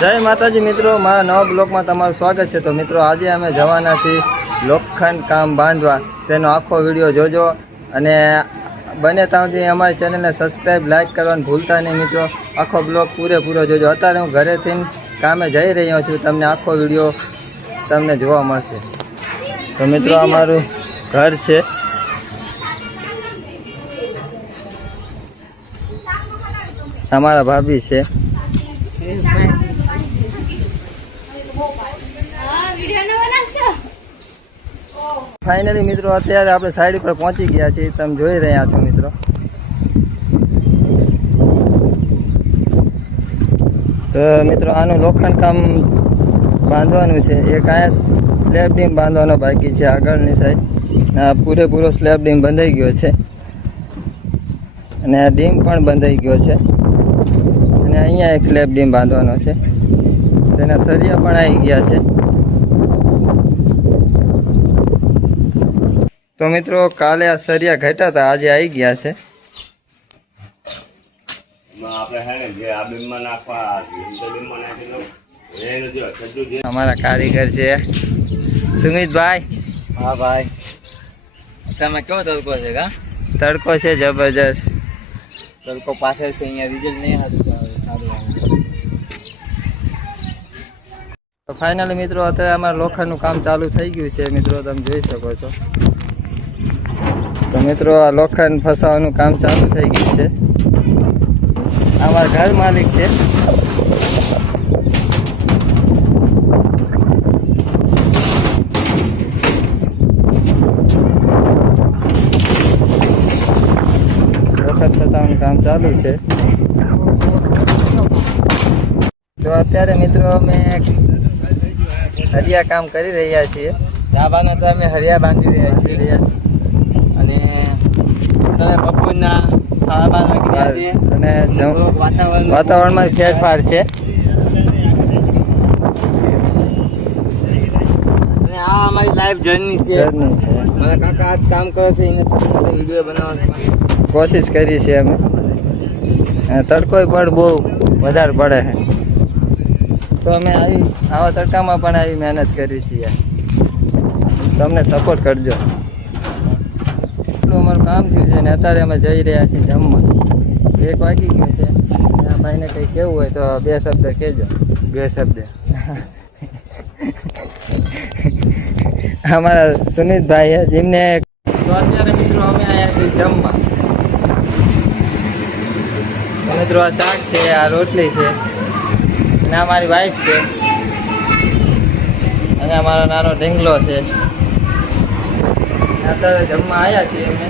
જય માતાજી મિત્રો, મારા નવા બ્લોગમાં તમારું સ્વાગત છે। તો મિત્રો આજે અમે જવાના છીએ લોખંડ કામ બાંધવા, તેનો આખો વિડીયો જોજો અને બને ત્યાં સુધી અમારી ચેનલને સબસ્ક્રાઈબ લાઈક કરવાનું ભૂલતા નહીં મિત્રો। આખો બ્લોગ પૂરેપૂરો જોજો। અત્યારે હું ઘરેથી કામે જઈ રહ્યો છું, તમને આખો વિડીયો તમને જોવા મળશે। તો મિત્રો અમારું ઘર છે, અમારા ભાભી છે। ફાઇનલી મિત્રો અત્યારે આપણે સાઈડ પર પહોંચી ગયા છીએ, તમે જોઈ રહ્યા છો મિત્રો। તો મિત્રો આનું લોખંડ કામ બાંધવાનું છે। એક અહીંયા સ્લેબ બીમ બાંધવાનો બાકી છે આગળની સાઈડ। પૂરેપૂરો સ્લેબ બીમ બંધાઈ ગયો છે અને ડીમ પણ બંધાઈ ગયો છે અને અહીંયા એક સ્લેબ ડીમ બાંધવાનો છે, તેના સરિયા પણ આવી ગયા છે। તો મિત્રો કાલે આ સરિયા ઘટ્યા હતા, આજે આવી ગયા છે। અમારા કારીગર છે સુમિતભાઈ। હા ભાઈ, તમે કેવો તડકો છે? કા તડકો છે જબરજસ્ત, તડકો પાછળ છે, અહીંયા રિઝલ્ટ નહીં સારું। તો ફાઇનલી મિત્રો અત્યારે અમારા લોખંડનું કામ ચાલુ થઈ ગયું છે મિત્રો, તમે જોઈ શકો છો। તો મિત્રો આ લોખંડ ફસાવાનું કામ ચાલુ થઈ ગયું છે। અમારા ઘર માલિક છે। લોખંડ ફસાવાનું કામ ચાલુ છે। તો અત્યારે મિત્રો અમે હરિયા કામ કરી રહ્યા છીએ। ધાબાના તો અમે હરિયા બાંધી રહ્યા છીએ અને અત્યારે બપોરના 12:30 વાગ્યા છે અને વાતાવરણમાં ફેરફાર છે। અને આ અમારી લાઈવ જર્ની છે। મારા કાકા આજ કામ કરે છે, એને સાથે વિડીયો બનાવવાની કોશિશ કરી છે અમે। તડકો પણ બહુ વધારે પડે છે, તો અમે આવા તડકામાં પણ આવી મહેનત કરી છીએ। તમને સપોર્ટ કરજો। એટલું અમારું કામ થયું છે ને અત્યારે અમે જઈ રહ્યા છીએ જમવા। 1 વાગી ગયો છે। આ ભાઈને કંઈ કહેવું હોય તો 2 શબ્દ કહેજો। 2 શબ્દ અમારા સુમિતભાઈ છે જેમને। તો અત્યારે મિત્રો અમે આવ્યા છીએ જમવા। મિત્રો આ શાક છે, આ રોટલી છે અને આ મારી વાઈફ છે અને અમારો નાનો ઢીંગલો છે। અત્યારે જમવા આવ્યા છીએ અમે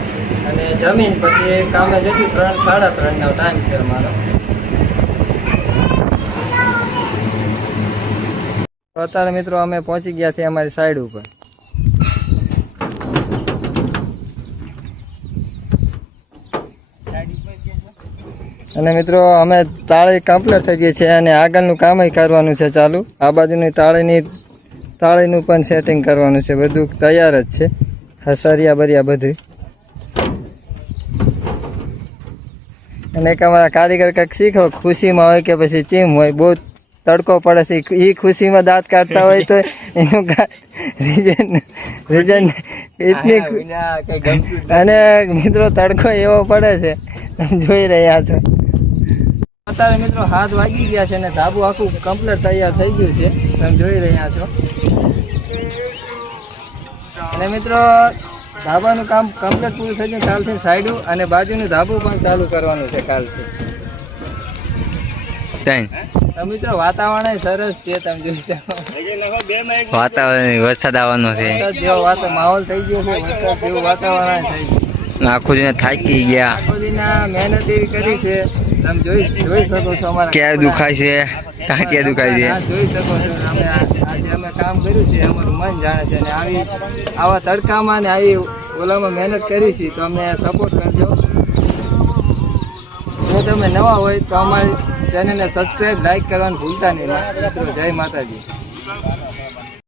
અને જમીન પછી કામે જશું। 3-3:30 નો ટાઈમ છે અમારો। તો અત્યારે મિત્રો અમે પહોંચી ગયા છીએ અમારી સાઈડ ઉપર। અને મિત્રો અમે તાળી કમ્પ્લીટ થઈ ગઈ છે અને આગળનું કામ કરવાનું છે ચાલુ। આ બાજુની તાળીનું પણ સેટિંગ કરવાનું છે, બધું તૈયાર જ છે। હસરિયા બરિયા બધું। અને એક અમારા કારીગર કંઈક શીખો, ખુશીમાં હોય કે પછી ચીમ હોય, બહુ તડકો પડે છે, એ ખુશીમાં દાંત કાઢતા હોય તો એનું રીઝન એટલી। અને મિત્રો તડકો એવો પડે છે, તમે જોઈ રહ્યા છો। અત્યારે મિત્રો 7 વાગી ગયા છે અને ધાબુ આખું કમ્પ્લીટ તૈયાર થઈ ગયું છે, તમે જોઈ રહ્યા છો। અને મિત્રો ધાબાનું કામ કમ્પ્લીટ પૂરું થઈ ગયું। કાલથી સાઈડ અને બાજુનું ધાબુ પણ ચાલુ કરવાનું છે કાલથી। તો મિત્રો વાતાવરણ સરસ છે, તમે જોઈ શકો। વાતાવરણ વરસાદ આવવાનો છે, વરસાદ જેવો માહોલ થઈ ગયો છે, વરસાદ જેવું વાતાવરણ થઈ ગયું। આખો દિન થાકી ગયા, આખો દિન મહેનત એવી કરી છે, તમે જોઈ શકો છો। અમારા ક્યાં દુખાય છે, ક્યાં દુખાય છે, જોઈ શકો છો। આજે અમે કામ કર્યું છે, અમારું મન જાણે છે અને આવા તડકામાં ને આવી ઓલામાં મહેનત કરી છે, તો અમને સપોર્ટ કરજો। જો તમે નવા હોય તો અમારી ચેનલને સબસ્ક્રાઈબ લાઈક કરવાનું ભૂલતા નહીં મિત્રો। જય માતાજી।